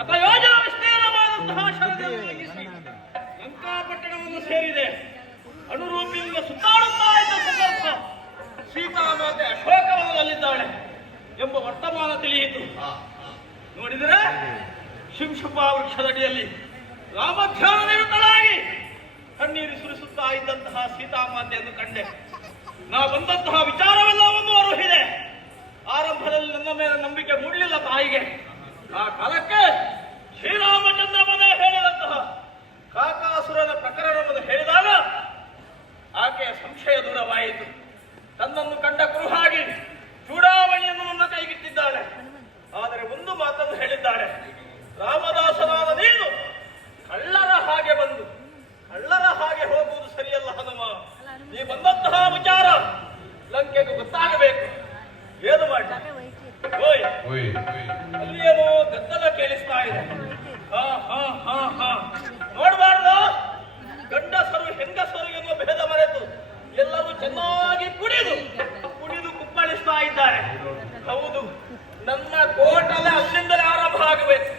ಶತಯೋಜನ ವಿಸ್ತೀರ್ಣವಾದಂತಹ ಶರದಿಯನ್ನು ಲಂಘಿಸಿ ಲಂಕಾಪಟ್ಟಣವನ್ನು ಸೇರಿದೆ. ಅನುರೂಪಿಯಿಂದ ಸುತ್ತಾಡುತ್ತಾ ಇದ್ದ ಸಂದರ್ಭ ಸೀತಾಮಾತೆ ಅಶೋಕವನದಲ್ಲಿದ್ದಾಳೆ ಎಂಬ ವರ್ತಮಾನ ತಿಳಿಯಿತು. ನೋಡಿದರೆ ಶಿಂಶುಪ ವೃಕ್ಷದಡಿಯಲ್ಲಿ ರಾಮಧ್ಯಾನ ನಿರತಳಾಗಿ ಕಣ್ಣೀರು ಸುರಿಸುತ್ತಾ ಇದ್ದಂತಹ ಸೀತಾಮಾತೆಯನ್ನು ಕಂಡೆ. ನಾ ಬಂದಂತಹ ವಿಚಾರವೆಲ್ಲವನ್ನು ಅರುಹಿದೆ. ಆರಂಭದಲ್ಲಿ ನನ್ನ ಮೇಲೆ ನಂಬಿಕೆ ಮೂಡಲಿಲ್ಲ ತಾಯಿಗೆ. ಆ ಕಾಲಕ್ಕೆ ಶ್ರೀರಾಮಚಂದ್ರ ಮನೆ ಹೇಳಿದಂತಹ ಕಾಕಾಸುರನ ಪ್ರಕರಣವನ್ನು ಹೇಳಿದಾಗ ಆಕೆಯ ಸಂಶಯ ದೂರವಾಯಿತು. ತನ್ನನ್ನು ಕಂಡ ಕುರುಹಾಗಿ ಚೂಡಾಮಣಿಯನ್ನು ನನ್ನ ಕೈಗಿಟ್ಟಿದ್ದಾಳೆ. ಆದರೆ ಒಂದು ಮಾತನ್ನು ಹೇಳಿದ್ದಾಳೆ, ರಾಮದಾಸನಾದ ನೀನು ಕಳ್ಳರ ಹಾಗೆ ಬಂದು ಕಳ್ಳರ ಹಾಗೆ ಹೋಗುವುದು ಸರಿಯಲ್ಲ ಹನುಮ. ನೀ ಬಂದಂತಹ ವಿಚಾರ ಲಂಕೆಗೂ ಗೊತ್ತಾಗಬೇಕು. ಏನು ಮಾಡಿ ಅಲ್ಲಿಯೇನೋ ಗದ್ದಲ ಕೇಳಿಸ್ತಾ ಇದೆ. ನೋಡಬಾರ್ದು, ಗಂಡಸರು ಹೆಂಗಸರು ಎನ್ನುವ ಭೇದ ಮರೆತು ಎಲ್ಲರೂ ಚೆನ್ನಾಗಿ ಕುಣಿದು ಕುಪ್ಪಳಿಸ್ತಾ ಇದ್ದಾರೆ. ಹೌದು, ನನ್ನ ಕೋಟಲೆ ಅಲ್ಲಿಂದಲೇ ಆರಂಭ ಆಗಬೇಕು.